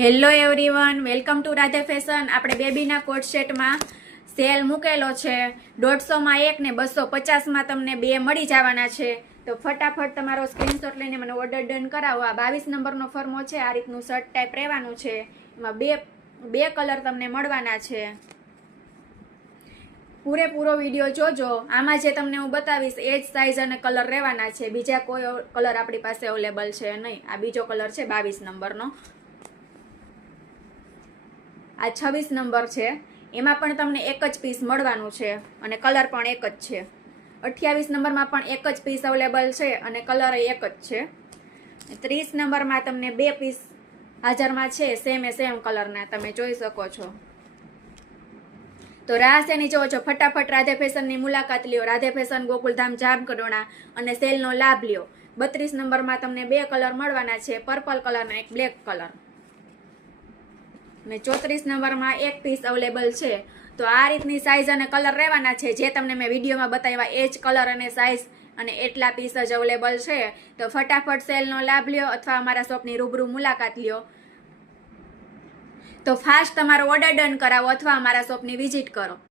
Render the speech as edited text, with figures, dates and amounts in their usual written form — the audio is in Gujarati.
Hello everyone, welcome to Radhe fashion. આપણે બેબીના કોટ સેટમાં સેલ મૂકેલો છે. 150માં 1 ને 250માં તમને 2 મળી જવાના છે. તો ફટાફટ તમારો સ્ક્રીનશોટ લઈને મને ઓર્ડર ડન કરાવો. આ 22 નંબરનો ફર્મો છે. આ રીતનું શર્ટ ટાઈપ રહેવાનું છે. એમાં બે કલર તમને મળવાના છે. પૂરેપૂરો વિડીયો જોજો. આમાં જે તમને હું બતાવીશ એ જ સાઇઝ અને કલર રહેવાના છે. બીજા કોઈ કલર આપણી પાસે અવેલેબલ છે નહીં. આ બીજો કલર છે 22 નંબરનો. આ 26 નંબર છે. એમાં પણ તમને એક જ પીસ મળવાનું છે અને કલર પણ એક જ છે. 28 નંબરમાં પણ એક જ પીસ અવેલેબલ છે અને કલર એક જ છે. 30 નંબરમાં તમને 2 પીસ હાજરમાં છે, સેમ કલરના, તમે જોઈ શકો છો. તો રાહ શેની જોવો છો? ફટાફટ રાધે ફેશનની મુલાકાત લ્યો. રાધે ફેશન, ગોકુલધામ, જામકંડોરણા અને સેલનો લાભ લ્યો. 32 નંબરમાં તમને 2 કલર મળવાના છે, પર્પલ કલર અને એક બ્લેક કલર. અને 34 નંબરમાં એક પીસ અવેલેબલ છે. તો આ રીતની સાઇઝ અને કલર રહેવાના છે. જે તમને મેં વિડીયોમાં બતાવ્યા એ જ કલર અને સાઇઝ અને એટલા પીસ જ અવેલેબલ છે. તો ફટાફટ સેલનો લાભ લ્યો અથવા અમારા શોપની રૂબરૂ મુલાકાત લ્યો. તો ફાસ્ટ તમારો ઓર્ડર ડન કરાવો અથવા અમારા શોપની વિઝિટ કરો.